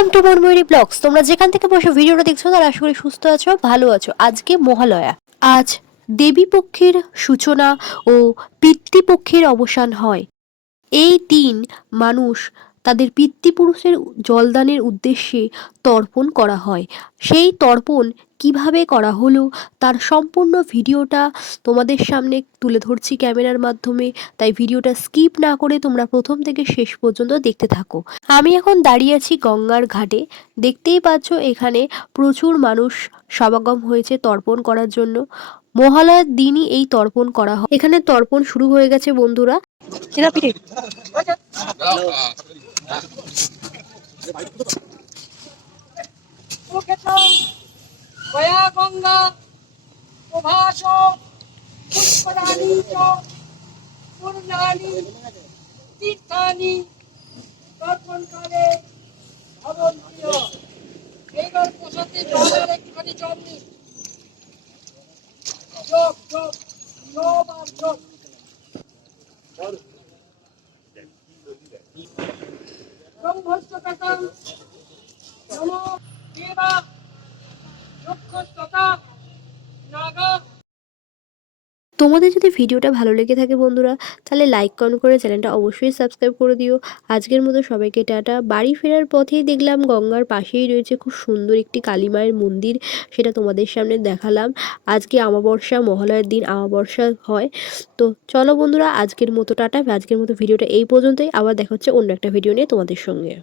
Welcome to মনময়ূরী blogs তোমরা যেখান থেকে বসে ভিডিওটা দেখছ, তারা আশা করি সুস্থ আছো, ভালো আছো। আজকে মহালয়া। আজ দেবী পক্ষের সূচনা ও পিতৃপক্ষের অবসান হয়। এই দিন মানুষ তাদের পিতৃপুরুষের জলদানের উদ্দেশ্যে তর্পণ করা হয়। সেই তর্পণ কীভাবে করা হলো তার সম্পূর্ণ ভিডিওটা তোমাদের সামনে তুলে ধরছি ক্যামেরার মাধ্যমে তাই ভিডিওটা স্কিপ না করে তোমরা প্রথম থেকে শেষ পর্যন্ত দেখতে থাকো। আমি এখন দাঁড়িয়ে আছি গঙ্গার ঘাটে। দেখতেই পাচ্ছ এখানে প্রচুর মানুষ সমাগম হয়েছে তর্পণ করার জন্য। মহালয়ার দিনই এই তর্পণ করা হয়। এখানে তর্পণ শুরু হয়ে গেছে বন্ধুরা। গয়া গঙ্গা প্রভাস পুষ্করাণি চ পূর্ণানি তীর্থানি দর্শনকালে ভবন্তীয় এইবার প্রসাদে জলের একটুখানি জল নিন যোগ যোগ যোগ আর যোগ ব্রহ্মস্তকাম নম তোমাদের যদি ভিডিওটা ভালো লেগে থাকে বন্ধুরা, তাহলে লাইক কমেন্ট করে চ্যানেলটা অবশ্যই সাবস্ক্রাইব করে দিও। আজকের মতো সবাইকে টাটা। বাড়ি ফেরার পথেই দেখলাম গঙ্গার পাশেই রয়েছে খুব সুন্দর একটি কালী মায়ের মন্দির, সেটা তোমাদের সামনে দেখালাম। আজকে আমাবর্ষা মহালয়ার দিন আমাবর্ষা হয়। তো চলো বন্ধুরা, আজকের মতো টাটা। আজকের মতো ভিডিওটা এই পর্যন্তই। আবার দেখা হচ্ছে অন্য একটা ভিডিও নিয়ে তোমাদের সঙ্গে।